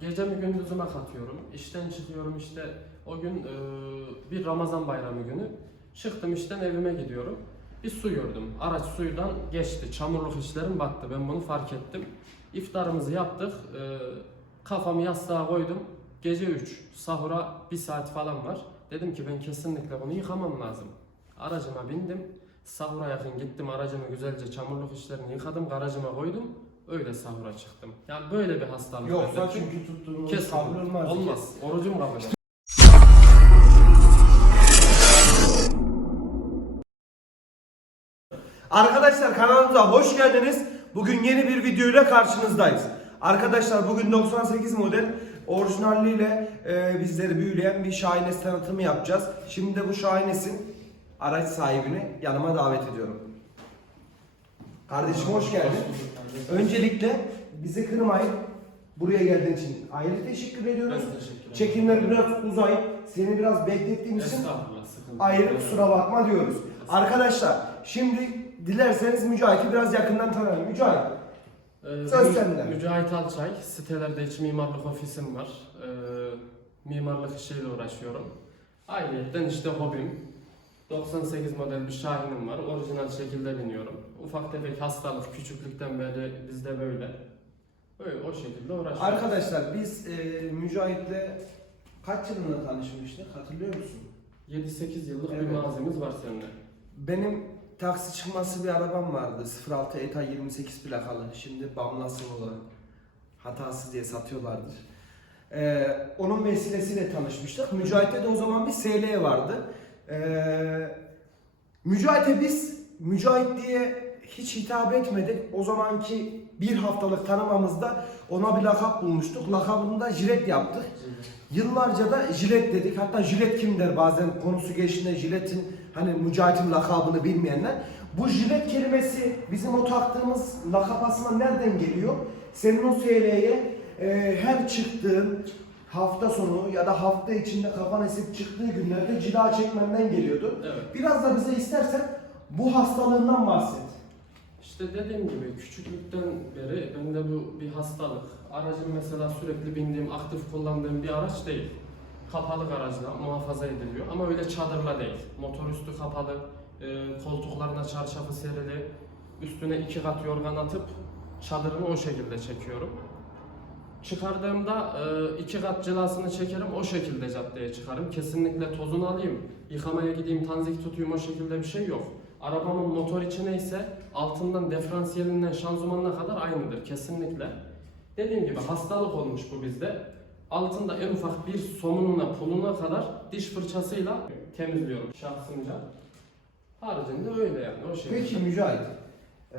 Gecemi gündüzüme katıyorum. İşten çıkıyorum işte o gün e, bir Ramazan bayramı günü. Çıktım işten evime gidiyorum. Bir su gördüm. Araç suyundan geçti. Çamurluk işlerim battı. Ben bunu fark ettim. İftarımızı yaptık. E, kafamı yastığa koydum. Gece 3. Sahura bir saat falan var. Dedim ki ben kesinlikle bunu yıkamam lazım. Aracıma bindim. Sahura yakın gittim aracımı güzelce çamurluk işlerini yıkadım. Garajıma koydum. Öyle sahura çıktım. Yani böyle bir hastalık. Yoksa çünkü tuttuğumuz Kesin. kabul olmaz. Olmaz. Orucum olmaz. Arkadaşlar kanalımıza hoş geldiniz. Bugün yeni bir videoyla karşınızdayız. Arkadaşlar bugün 98 model orijinalliğiyle e, bizleri büyüleyen bir Şahines tanıtımı yapacağız. Şimdi de bu Şahines'in araç sahibini yanıma davet ediyorum. Kardeşim hoş geldin. Öncelikle bizi kırmayıp buraya geldiğin için ayrı teşekkür ediyoruz. Ben teşekkür ederim. Çekimler biraz uzayıp seni biraz beklettiğim için Estağfurullah sıkıntı. ayrı yok. kusura bakma diyoruz. Arkadaşlar şimdi dilerseniz Mücahit'i biraz yakından tanıyalım. Mücahit Ee, Söz Mü- sende. Mücahit Alçay. Sitelerde iç mimarlık ofisim var. Ee, mimarlık işiyle uğraşıyorum. Ayrıca işte hobim. 98 model bir Şahin'im var. Orijinal şekilde biniyorum. Ufak tefek hastalık küçüklükten beri bizde böyle. Öyle o şekilde uğraşıyorum. Arkadaşlar biz e, Mücahit'le kaç yılında tanışmıştık hatırlıyor musun? 7-8 yıllık Evet. bir mazimiz var seninle. Benim taksi çıkması bir arabam vardı. 06 ETA 28 plakalı. Şimdi Bamlasın olan hatasız diye satıyorlardır. Ee, onun vesilesiyle tanışmıştık. Mücahit'te de o zaman bir SL vardı. Ee, Mücahit'e biz Mücahit diye hiç hitap etmedik. O zamanki bir haftalık tanımamızda ona bir lakap bulmuştuk. Lakabını da jilet yaptık. Yıllarca da jilet dedik. Hatta jilet kim der bazen konusu geçtiğinde jiletin hani Mücahit'in lakabını bilmeyenler. Bu jilet kelimesi bizim o taktığımız lakap aslında nereden geliyor? Senin o SL'ye e, her çıktığın hafta sonu ya da hafta içinde kafan esip çıktığı günlerde cila çekmenden geliyordu. Evet. Biraz da bize istersen bu hastalığından bahset. İşte dediğim gibi küçüklükten beri bende bu bir hastalık. Aracım mesela sürekli bindiğim, aktif kullandığım bir araç değil. Kapalı garajla muhafaza ediliyor ama öyle çadırla değil. Motor üstü kapalı, e, koltuklarına çarşafı serili, üstüne iki kat yorgan atıp çadırını o şekilde çekiyorum. Çıkardığımda e, iki kat cilasını çekerim, o şekilde caddeye çıkarım. Kesinlikle tozunu alayım, yıkamaya gideyim, tanzik tutayım o şekilde bir şey yok. Arabamın motor içine ise altından diferansiyelinden şanzımanına kadar aynıdır kesinlikle. Dediğim gibi hastalık olmuş bu bizde. Altında en ufak bir somununa, puluna kadar diş fırçasıyla temizliyorum şahsımca. Haricinde öyle yani o şekilde. Peki Mücahit, e,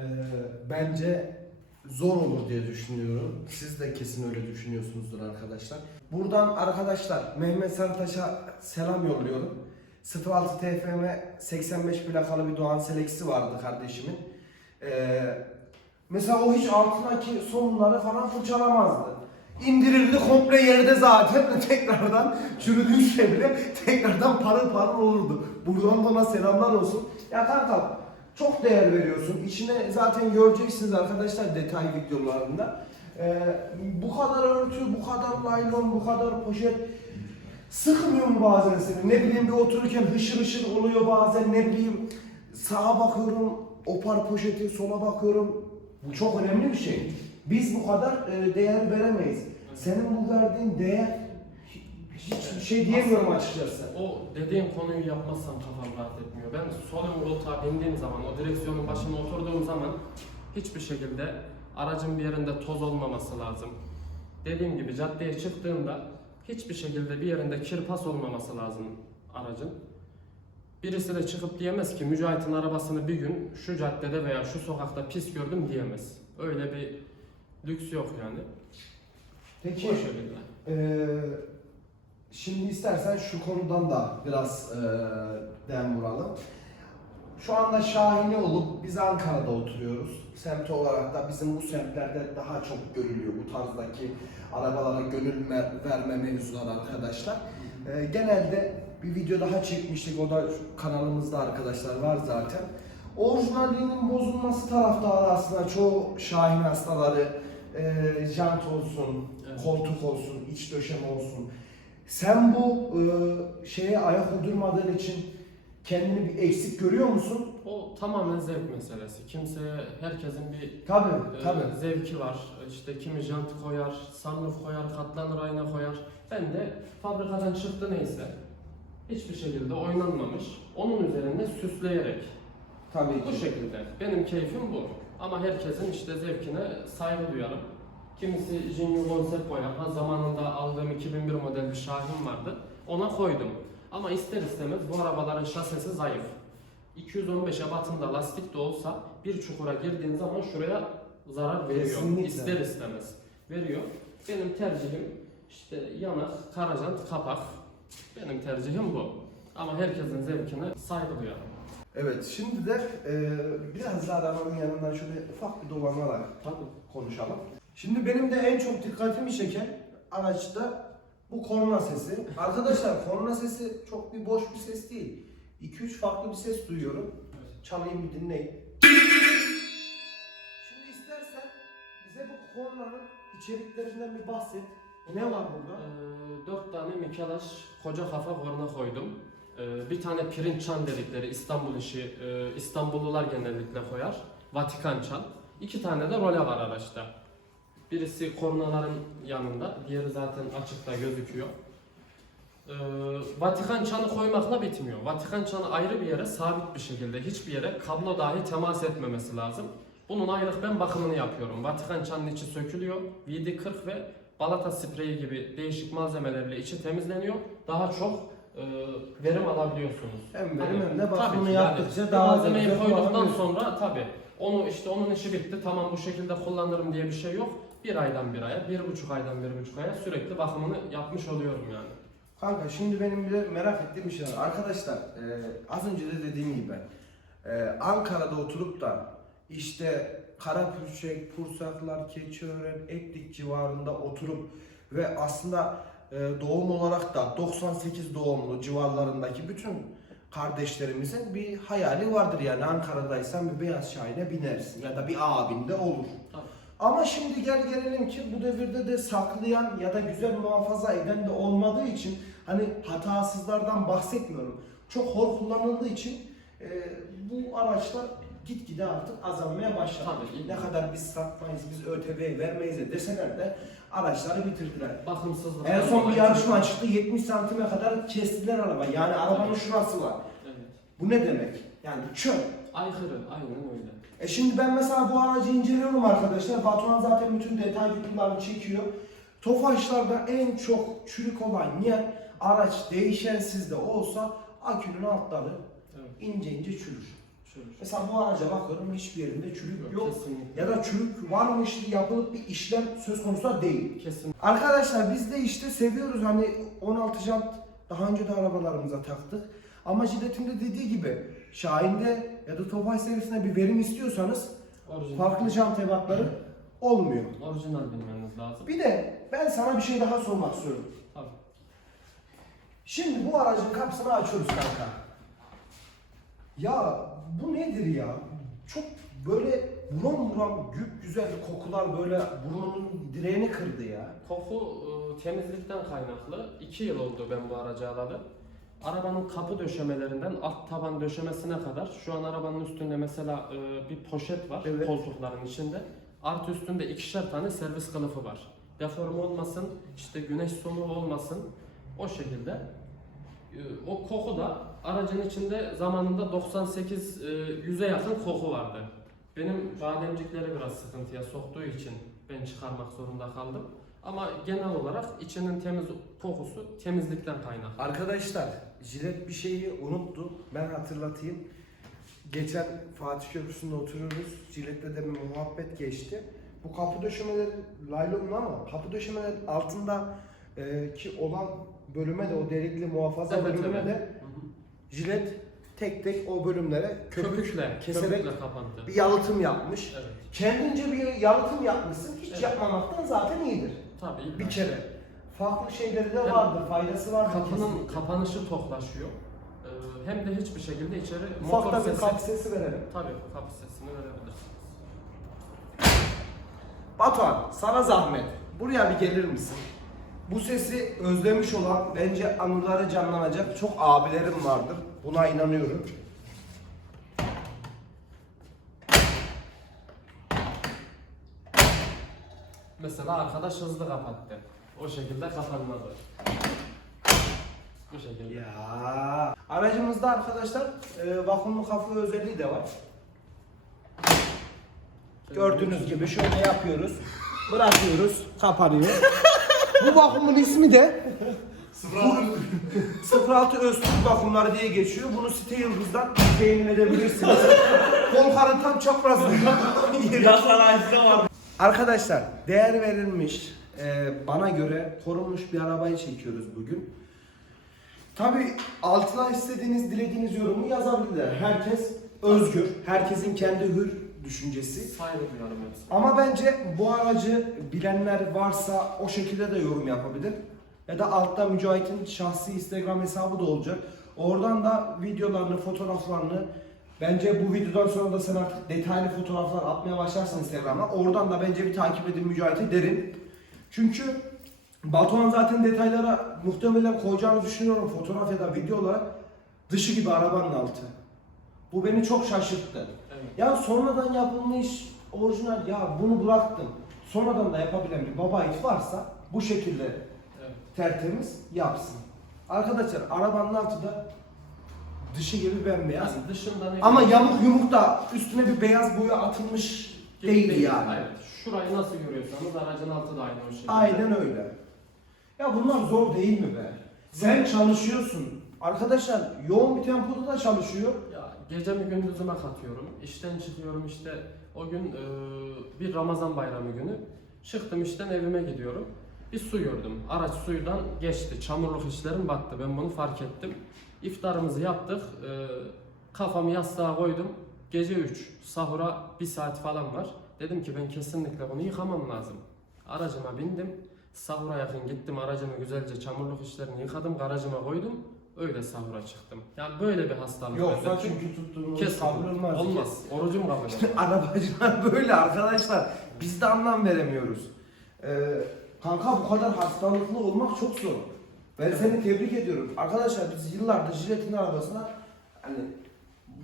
bence zor olur diye düşünüyorum. Siz de kesin öyle düşünüyorsunuzdur arkadaşlar. Buradan arkadaşlar Mehmet Sarıtaş'a selam yolluyorum. 06 TFM 85 plakalı bir Doğan Seleksi vardı kardeşimin. E, mesela o hiç altındaki somunları falan fırçalamazdı. İndirirdi komple yerde zaten tekrardan çürüdüyse bile tekrardan parıl parıl olurdu. Buradan da ona selamlar olsun. Ya kanka çok değer veriyorsun. İçine zaten göreceksiniz arkadaşlar detay videolarında. Ee, bu kadar örtü, bu kadar laylon, bu kadar poşet sıkmıyor mu bazen seni? Ne bileyim bir otururken hışır hışır oluyor bazen ne bileyim sağa bakıyorum opar poşeti sola bakıyorum. Bu çok önemli bir şey. Biz bu kadar e, değer veremeyiz. Senin bu verdiğin değer hiçbir şey diyemiyorum açıkçası. O dediğim konuyu yapmazsam kafam rahat etmiyor. Ben sol ön koltuğa bindiğim zaman, o direksiyonun başına oturduğum zaman hiçbir şekilde aracın bir yerinde toz olmaması lazım. Dediğim gibi caddeye çıktığımda hiçbir şekilde bir yerinde kirpas olmaması lazım aracın. Birisi de çıkıp diyemez ki Mücahit'in arabasını bir gün şu caddede veya şu sokakta pis gördüm diyemez. Öyle bir lüks yok yani. Peki şekilde. Ee, şimdi istersen şu konudan da biraz e, dem vuralım. Şu anda Şahine olup biz Ankara'da oturuyoruz. Semt olarak da bizim bu semtlerde daha çok görülüyor bu tarzdaki arabalara gönül verme mevzuları arkadaşlar. Ee, genelde bir video daha çekmiştik. O da kanalımızda arkadaşlar var zaten. Orijinalliğinin bozulması taraftarı aslında çoğu Şahin hastaları, e, jant olsun. Evet. Koltuk olsun, iç döşeme olsun. Sen bu e, şeye ayak uydurmadığın için kendini bir eksik görüyor musun? O tamamen zevk meselesi. Kimseye, herkesin bir Tabii, e, tabii. zevki var. İşte kimi jant koyar, sunroof koyar, katlanır ayna koyar. Ben de fabrikadan çıktı neyse hiçbir şekilde oynanmamış. Onun üzerinde süsleyerek Tabii Bu şekilde. Benim keyfim bu. Ama herkesin işte zevkine saygı duyarım. Kimisi Jinyu konsept koyar. Ha zamanında aldığım 2001 model bir Şahin vardı. Ona koydum. Ama ister istemez bu arabaların şasisi zayıf. 215 ebatında lastik de olsa bir çukura girdiğin zaman şuraya zarar veriyor. Kesinlikle. İster istemez veriyor. Benim tercihim işte yanak, karajant, kapak. Benim tercihim bu. Ama herkesin zevkine saygı duyarım. Evet, şimdi de e, biraz daha arabanın yanından şöyle ufak bir dolanarak Tabii. konuşalım. Şimdi benim de en çok dikkatimi çeken araçta bu korna sesi. Arkadaşlar korna sesi çok bir boş bir ses değil. 2-3 farklı bir ses duyuyorum. Çalayım bir dinleyin. Şimdi istersen bize bu kornanın içeriklerinden bir bahset. Ne var burada? Ee, dört tane Mikelaş koca kafa korna koydum. Ee, bir tane pirinç çan dedikleri İstanbul işi, e, İstanbullular genellikle koyar. Vatikan çan. İki tane de role var araçta. Birisi kornaların yanında, diğeri zaten açıkta gözüküyor. Ee, Vatikan çanı koymakla bitmiyor. Vatikan çanı ayrı bir yere, sabit bir şekilde, hiçbir yere kablo dahi temas etmemesi lazım. Bunun ayrık ben bakımını yapıyorum. Vatikan çanın içi sökülüyor. VD40 ve balata spreyi gibi değişik malzemelerle içi temizleniyor. Daha çok e, verim alabiliyorsunuz. Hem Hani, benim hem de tabii bakımını yani yaptıkça bir daha malzemeyi koyduktan sonra tabi onu işte onun işi bitti tamam bu şekilde kullanırım diye bir şey yok. Bir aydan bir aya, bir buçuk aydan bir buçuk aya sürekli bakımını yapmış oluyorum yani. Kanka şimdi benim bir de merak ettiğim bir şey var. Arkadaşlar e, az önce de dediğim gibi e, Ankara'da oturup da işte Karapürçek, Pursaklar, Keçiören, Etlik civarında oturup ve aslında e, doğum olarak da 98 doğumlu civarlarındaki bütün kardeşlerimizin bir hayali vardır yani Ankara'daysan bir beyaz şahine binersin ya da bir abin de olur. Tabii. Ama şimdi gel gelelim ki bu devirde de saklayan ya da güzel muhafaza eden de olmadığı için hani hatasızlardan bahsetmiyorum. Çok hor kullanıldığı için e, bu araçlar gitgide artık azalmaya başladı. Tabii. Ne kadar biz satmayız, biz ÖTV vermeyiz de deseler de araçları bitirdiler. Bakımsızlık. En son bir yarışma çıktı 70 santime kadar kestiler araba. Yani arabanın şurası var. Evet. Bu ne demek? Yani çöp. Aykırı, aynen öyle. E şimdi ben mesela bu aracı inceliyorum arkadaşlar. Batuhan zaten bütün detay videolarını çekiyor. Tofaşlarda en çok çürük olan yer araç değişensiz de olsa akünün altları Evet. ince ince çürür. Şöyle. Mesela bu araca bakıyorum hiçbir yerinde çürük yok. Kesinlikle. Ya da çürük varmış yapılıp bir işlem söz konusu da değil. Kesin. Arkadaşlar biz de işte seviyoruz hani 16 jant daha önce de arabalarımıza taktık. Ama Jilet'in de dediği gibi Şahin'de ya da Tofaş serisinde bir verim istiyorsanız Orijinal. farklı jant ebatları olmuyor. Orijinal bilmeniz lazım. Bir de ben sana bir şey daha sormak istiyorum. Tabii. Şimdi bu aracın kapısını açıyoruz kanka. Ya bu nedir ya? Çok böyle buram buram güp güzel kokular böyle burnumun direğini kırdı ya. Koku e, temizlikten kaynaklı. 2 yıl oldu ben bu aracı alalı. Arabanın kapı döşemelerinden alt taban döşemesine kadar şu an arabanın üstünde mesela e, bir poşet var Evet. koltukların içinde. Artı üstünde ikişer tane servis kılıfı var. Deform olmasın, işte güneş sonuğu olmasın. O şekilde. E, o koku da aracın içinde zamanında 98 e, 100'e yakın koku vardı. Benim bademcikleri biraz sıkıntıya soktuğu için ben çıkarmak zorunda kaldım. Ama genel olarak içinin temiz kokusu temizlikten kaynaklı. Arkadaşlar Jilet bir şeyi unuttu. Ben hatırlatayım. Geçen Fatih Köprüsü'nde oturuyoruz. Jilet'le de bir muhabbet geçti. Bu kapı döşemeler laylonlu ama kapı döşemeler altında e, ki olan bölüme de o delikli muhafaza Evet, bölümüne evet. de Hı hı. jilet tek tek o bölümlere köpük Köpükle, keserek köpükle kapandı. bir yalıtım yapmış. Evet. Kendince bir yalıtım yapmışsın. Hiç Evet. yapmamaktan zaten iyidir. Tabii. Bir kere. Farklı şeyleri de vardır, faydası vardır. Kapının kesinlikle. kapanışı toklaşıyor. Ee, hem de hiçbir şekilde içeri Ufak motor da bir sesi... kapı sesi verelim. Tabii kapı sesini verebilirsiniz. Batuhan sana zahmet. Buraya bir gelir misin? Bu sesi özlemiş olan bence anıları canlanacak çok abilerim vardır. Buna inanıyorum. Mesela arkadaş hızlı kapattı. O şekilde kapanmadı. Bu şekilde. Ya aracımızda arkadaşlar e, vakumlu kafa özelliği de var. Gördüğünüz gibi şöyle yapıyoruz. Bırakıyoruz. Kapanıyor. Bu vakumun ismi de 06 Öztürk vakumları diye geçiyor. Bunu site yıldızdan temin edebilirsiniz. Volkan'ın tam çaprazında. Arkadaşlar değer verilmiş e, bana göre korunmuş bir arabayı çekiyoruz bugün. Tabi altına istediğiniz, dilediğiniz yorumu yazabilirler. Herkes özgür. Herkesin kendi hür düşüncesi. Saygı duyarım hepsine. Ama bence bu aracı bilenler varsa o şekilde de yorum yapabilir. Ya da altta Mücahit'in şahsi Instagram hesabı da olacak. Oradan da videolarını, fotoğraflarını bence bu videodan sonra da sen artık detaylı fotoğraflar atmaya başlarsın Instagram'a. Oradan da bence bir takip edin Mücahit'i derim. Çünkü Batuhan zaten detaylara muhtemelen koyacağını düşünüyorum fotoğraf ya da video olarak. Dışı gibi arabanın altı. Bu beni çok şaşırttı. Evet. Ya sonradan yapılmış orijinal ya bunu bıraktım. Sonradan da yapabilen bir baba it varsa bu şekilde Evet. tertemiz yapsın. Arkadaşlar arabanın altı da dışı gibi bembeyaz. Yani dışından Ama yamuk yumuk da üstüne bir beyaz boya atılmış gibi değil yani. Evet. Şurayı nasıl görüyorsanız aracın altı da aynı o şekilde. Aynen öyle. Ya bunlar zor değil mi be? Sen çalışıyorsun. Arkadaşlar yoğun bir tempoda da çalışıyor. Ya gecemi gündüzüme katıyorum. İşten çıkıyorum işte o gün e, bir Ramazan bayramı günü. Çıktım işten evime gidiyorum. Bir su gördüm. Araç suydan geçti. Çamurluk işlerim battı. Ben bunu fark ettim. İftarımızı yaptık. E, kafamı yastığa koydum. Gece 3. Sahura bir saat falan var. Dedim ki ben kesinlikle bunu yıkamam lazım. Aracıma bindim. Sahura yakın gittim aracımı güzelce çamurluk işlerini yıkadım. Garajıma koydum. Öyle sahura çıktım. Yani böyle bir hastalık. Yoksa özellikle- çünkü tuttuğumuz Kesin. kavrulmaz. Olmaz. Orucum kapanır. Arabacılar böyle arkadaşlar. Biz de anlam veremiyoruz. Ee, kanka bu kadar hastalıklı olmak çok zor. Ben seni tebrik ediyorum. Arkadaşlar biz yıllardır jiletin arabasına hani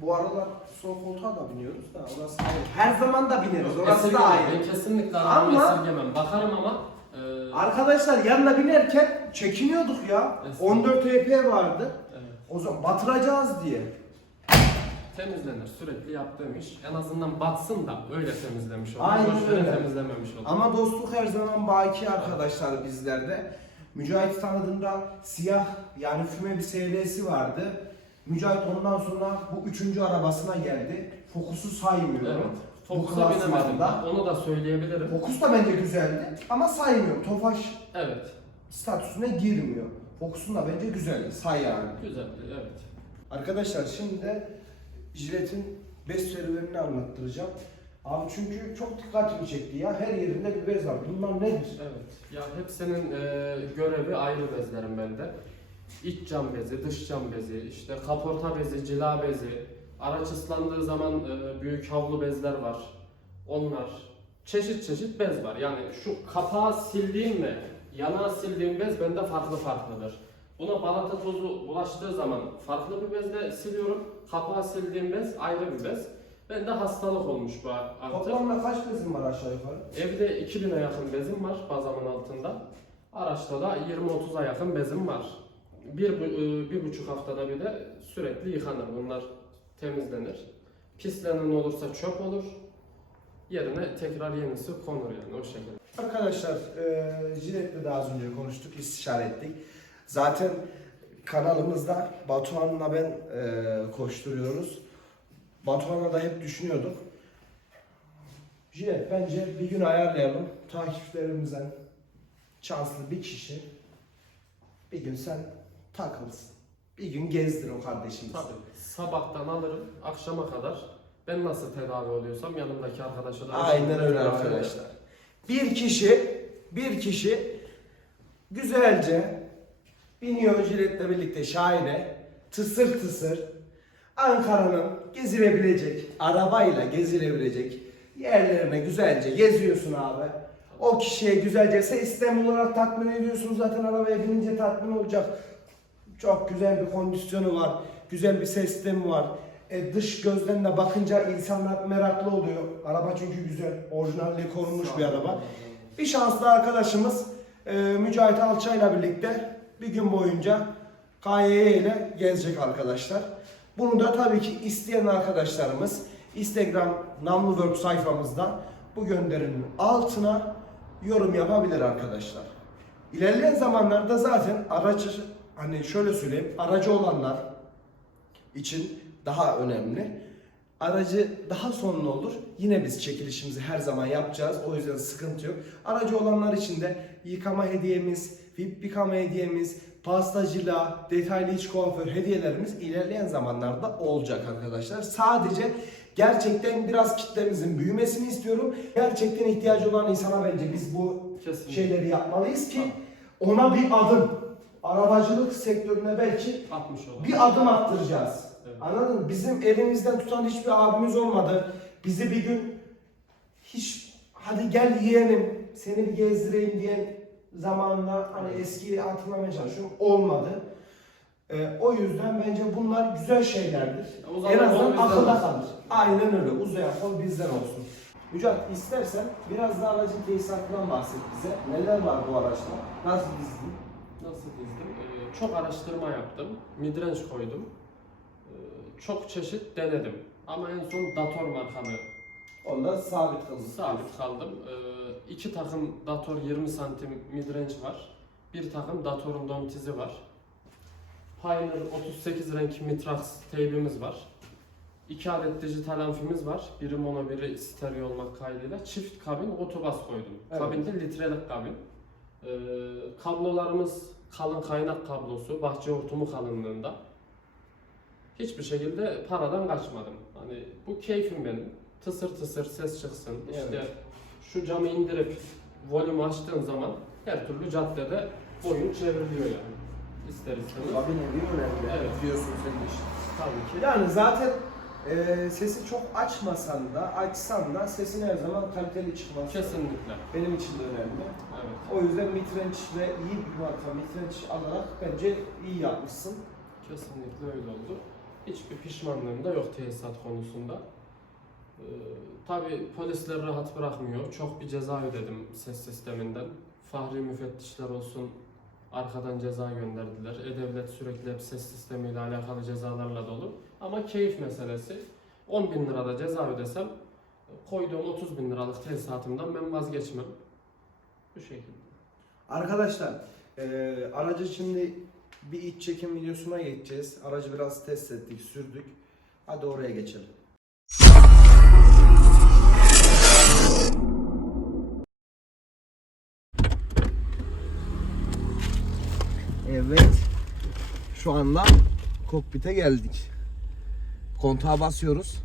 bu aralar sol koltuğa da biniyoruz da orası ayrı. Her zaman da bineriz. Orası da Esirgemem. ayrı. Ben kesinlikle arabamı Ama- esirgemem. Bakarım ama e, Arkadaşlar yanına binerken çekiniyorduk ya. Estağfurullah. 14 EP vardı. evet, O zaman batıracağız diye. temizlenir. Sürekli yaptığım iş. En azından batsın da öyle temizlemiş olur. Aynen Boş yere öyle. temizlememiş olur. Ama dostluk her zaman baki arkadaşlar bizlerde. Mücahit tanıdığımda siyah yani füme bir SL'si vardı. Mücahit ondan sonra bu üçüncü arabasına geldi. Fokus'u saymıyorum. evet. Fokus'a binemedim. Onu da söyleyebilirim. Fokus da bence güzeldi ama saymıyorum. Tofaş Evet. statüsüne girmiyor. Fokus'un da bence güzeldi. Say yani. Güzeldi. Evet. Arkadaşlar şimdi de jiletin bez serüvenini anlattıracağım. Abi çünkü çok dikkatimi çekti ya. Her yerinde bir bez var. Bunlar nedir? Evet. Ya hepsinin e, görevi ayrı bezlerim bende. İç cam bezi, dış cam bezi, işte kaporta bezi, cila bezi, araç ıslandığı zaman e, büyük havlu bezler var. Onlar. Çeşit çeşit bez var. Yani şu kapağı sildiğim ve yanağı sildiğim bez bende farklı farklıdır. Buna balata tozu bulaştığı zaman farklı bir bezle siliyorum. Kapağı sildiğim bez ayrı bir bez. Bende hastalık olmuş bu artık. Toplamda kaç bezin var aşağı yukarı? Evde 2000'e yakın bezim var bazamın altında. Araçta da 20-30'a yakın bezim var. Bir, e, bir buçuk haftada bir de sürekli yıkanır. Bunlar temizlenir. Pislenen olursa çöp olur. Yerine tekrar yenisi konur yani o şekilde. Arkadaşlar e, jiletle de az önce konuştuk, istişare ettik. Zaten kanalımızda Batuhan'la ben e, koşturuyoruz. Batuhan'la da hep düşünüyorduk. Jilet bence bir gün ayarlayalım. Takipçilerimizden şanslı bir kişi bir gün sen takılsın. Bir gün gezdir o kardeşimizi. Tabii sabahtan alırım akşama kadar ben nasıl tedavi oluyorsam yanımdaki arkadaşa da Aynen öyle arkadaşlar. Bir kişi, bir kişi güzelce biniyor jiletle birlikte Şahin'e tısır tısır Ankara'nın gezilebilecek, arabayla gezilebilecek yerlerine güzelce geziyorsun abi. O kişiye güzelce sistem olarak tatmin ediyorsunuz. Zaten arabaya binince tatmin olacak. Çok güzel bir kondisyonu var. Güzel bir sistemi var. E, dış gözden de bakınca insanlar meraklı oluyor. Araba çünkü güzel. Orijinalliği korunmuş bir araba. Bir şanslı arkadaşımız e, Mücahit Alça ile birlikte bir gün boyunca KYE ile gezecek arkadaşlar. Bunu da tabii ki isteyen arkadaşlarımız Instagram Namluwork sayfamızda bu gönderinin altına yorum yapabilir arkadaşlar. İlerleyen zamanlarda zaten aracı hani şöyle söyleyeyim aracı olanlar için daha önemli. Aracı daha sonra olur. Yine biz çekilişimizi her zaman yapacağız. O yüzden sıkıntı yok. Aracı olanlar için de yıkama hediyemiz, VIP yıkama hediyemiz, pastacıyla, detaylı iç kuaför hediyelerimiz ilerleyen zamanlarda olacak arkadaşlar. Sadece gerçekten biraz kitlemizin büyümesini istiyorum. Gerçekten ihtiyacı olan insana bence biz bu Kesinlikle. şeyleri yapmalıyız ki ona bir adım arabacılık sektörüne belki 60 olan. bir adım attıracağız. Evet. Anladın mı? Bizim elimizden tutan hiçbir abimiz olmadı. Bizi bir gün hiç hadi gel yeğenim seni bir gezdireyim diyen zamanında hani eskiyi hatırlamaya çalışıyorum. Olmadı. Ee, o yüzden bence bunlar güzel şeylerdir. O zaman en azından akılda kalır. Aynen öyle. Uzayan kol bizden olsun. Mücahit istersen biraz daha aracın tesisatından bahset bize. Neler var bu araçta? Nasıl dizdin? Nasıl dizdim? Ee, çok araştırma yaptım. Midrange koydum. Ee, çok çeşit denedim. Ama en son Dator markalı Onda sabit kıldı. sabit kaldım. Ee, iki takım Dator 20 santim midrange var. Bir takım Dator'un domtizi var. Pioneer 38 renk Mitrax teybimiz var. İki adet dijital amfimiz var. Biri mono, biri stereo olmak kaydıyla. Çift kabin otobas koydum. Evet. Kabinde litrelik kabin. Ee, kablolarımız kalın kaynak kablosu, bahçe hortumu kalınlığında. Hiçbir şekilde paradan kaçmadım. Hani bu keyfim benim. Tısır tısır ses çıksın. İşte Evet. şu camı indirip volümü açtığın zaman her türlü caddede boyun çevriliyor yani. İster istemez. Tabii nevi önemli. Evet. Diyorsun sen de işte. Tabii ki. Yani zaten e, sesi çok açmasan da açsan da sesin her zaman kaliteli çıkması Kesinlikle. benim için de önemli. Evet. O yüzden Mitrenç ve iyi bir marka Mitrenç alarak bence iyi yapmışsın. Kesinlikle öyle oldu. Hiçbir pişmanlığım da yok tesisat konusunda. Ee, tabii polisler rahat bırakmıyor. Çok bir ceza ödedim ses sisteminden. Fahri müfettişler olsun arkadan ceza gönderdiler. E-Devlet sürekli hep ses sistemiyle alakalı cezalarla dolu. Ama keyif meselesi. 10 bin lirada ceza ödesem koyduğum 30 bin liralık tesisatımdan ben vazgeçmem. Bu şekilde. Arkadaşlar e, aracı şimdi bir iç çekim videosuna geçeceğiz. Aracı biraz test ettik, sürdük. Hadi oraya geçelim. Evet. Şu anda kokpite geldik. Kontağa basıyoruz.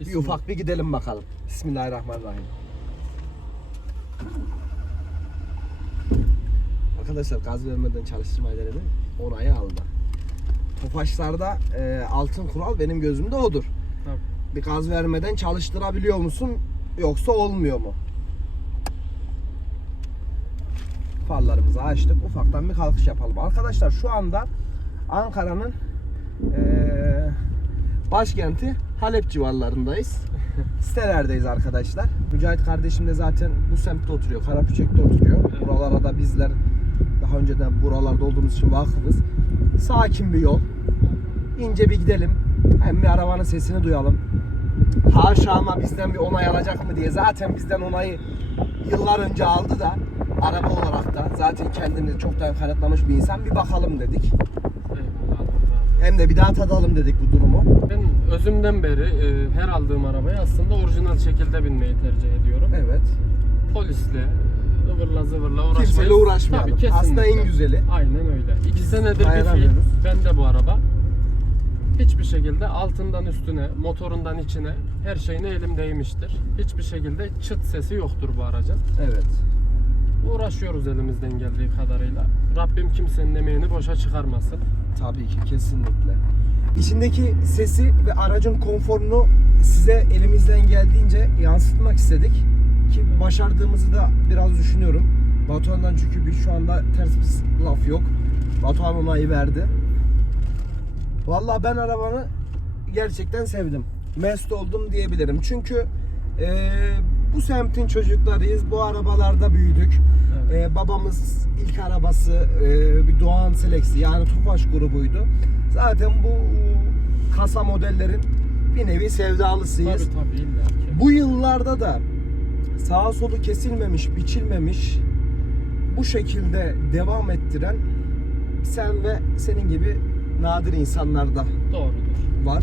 Bir ufak bir gidelim bakalım. Bismillahirrahmanirrahim. Arkadaşlar gaz vermeden çalıştırmayı denedim. Onayı aldı. Tofaşlarda e, altın kural benim gözümde odur. Tabii. Bir gaz vermeden çalıştırabiliyor musun yoksa olmuyor mu? Farlarımızı açtık. Ufaktan bir kalkış yapalım. Arkadaşlar şu anda Ankara'nın başkenti Halep civarlarındayız. Sitelerdeyiz arkadaşlar. Mücahit kardeşim de zaten bu semtte oturuyor. Karapüçek'te oturuyor. Evet. Buralara da bizler daha önceden buralarda olduğumuz için vakıfız. Sakin bir yol. İnce bir gidelim. Hem bir arabanın sesini duyalım. Haşa ama bizden bir onay alacak mı diye. Zaten bizden onayı yıllar önce aldı da araba olarak da zaten kendini çoktan kanıtlamış bir insan. Bir bakalım dedik. Hem de bir daha tadalım dedik bu özümden beri e, her aldığım arabayı aslında orijinal şekilde binmeyi tercih ediyorum. Evet. Polisle, e, ıvırla zıvırla uğraşmayız. Kimseyle uğraşmayalım. Tabii, kesinlikle. Aslında en güzeli. Aynen öyle. İki senedir bir fiil bende bu araba. Hiçbir şekilde altından üstüne, motorundan içine her şeyine elim değmiştir. Hiçbir şekilde çıt sesi yoktur bu aracın. Evet. Uğraşıyoruz elimizden geldiği kadarıyla. Rabbim kimsenin emeğini boşa çıkarmasın. Tabii ki kesinlikle. İçindeki sesi ve aracın konforunu size elimizden geldiğince yansıtmak istedik. Ki başardığımızı da biraz düşünüyorum. Batuhan'dan çünkü bir şu anda ters bir laf yok. Batuhan onayı verdi. Vallahi ben arabanı gerçekten sevdim. Mest oldum diyebilirim. Çünkü eee, bu semtin çocuklarıyız. Bu arabalarda büyüdük. Eee, babamız ilk arabası eee, bir Doğan Seleksi yani Tofaş grubuydu. Zaten bu kasa modellerin bir nevi sevdalısıyız. Tabii tabii illa. Bu yıllarda da sağa solu kesilmemiş, biçilmemiş bu şekilde devam ettiren sen ve senin gibi nadir insanlarda Doğrudur. var.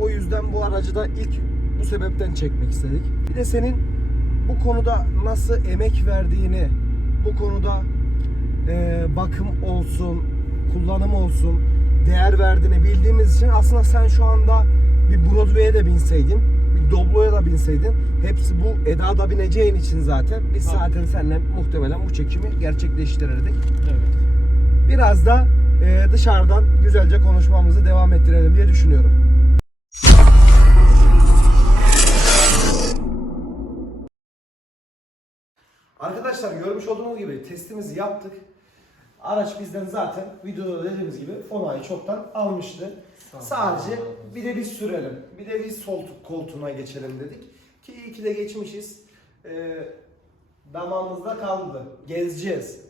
O yüzden bu aracı da ilk bu sebepten çekmek istedik. Bir de senin bu konuda nasıl emek verdiğini, bu konuda e, bakım olsun, kullanım olsun, değer verdiğini bildiğimiz için aslında sen şu anda bir Broadway'e de binseydin, bir Doblo'ya da binseydin, hepsi bu Eda'da bineceğin için zaten biz Tabii. zaten seninle muhtemelen bu çekimi gerçekleştirirdik. Evet. Biraz da e, dışarıdan güzelce konuşmamızı devam ettirelim diye düşünüyorum. Arkadaşlar görmüş olduğunuz gibi testimizi yaptık. Araç bizden zaten videoda dediğimiz gibi onayı çoktan almıştı. Sadece bir de biz sürelim. Bir de biz sol koltuğuna geçelim dedik. Ki iyi ki de geçmişiz. Ee, damağımızda kaldı. Gezeceğiz.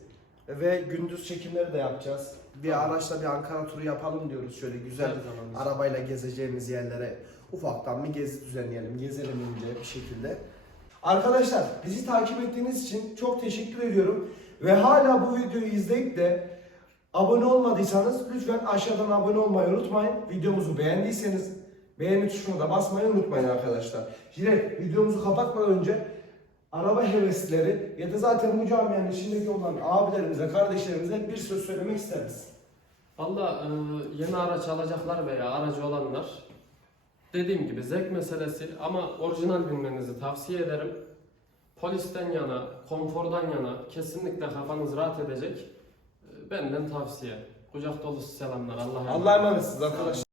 Ve gündüz çekimleri de yapacağız. Bir Tamam. araçla bir Ankara turu yapalım diyoruz. Şöyle güzel güzel. arabayla gezeceğimiz yerlere ufaktan bir gezi düzenleyelim. Gezelim ince bir şekilde. Arkadaşlar bizi takip ettiğiniz için çok teşekkür ediyorum. Ve hala bu videoyu izleyip de abone olmadıysanız lütfen aşağıdan abone olmayı unutmayın. Videomuzu beğendiyseniz beğeni tuşuna da basmayı unutmayın arkadaşlar. Jilet videomuzu kapatmadan önce araba heveslileri ya da zaten bu camianın içindeki olan abilerimize, kardeşlerimize bir söz söylemek isteriz. Valla e, yeni araç alacaklar veya aracı olanlar dediğim gibi zevk meselesi ama orijinal binmenizi tavsiye ederim. Polisten yana, konfordan yana kesinlikle kafanız rahat edecek. E, Benden tavsiye. Kucak dolusu selamlar. Allah'a emanet. Allah'a emanetsiniz arkadaşlar.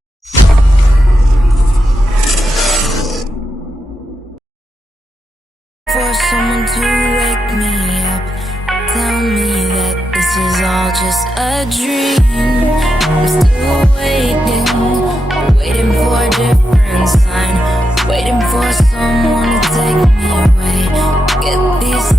for someone to wake me up. Tell me that this is all just a dream. I'm still waiting, waiting for a different sign. Waiting for someone to take me away. Get these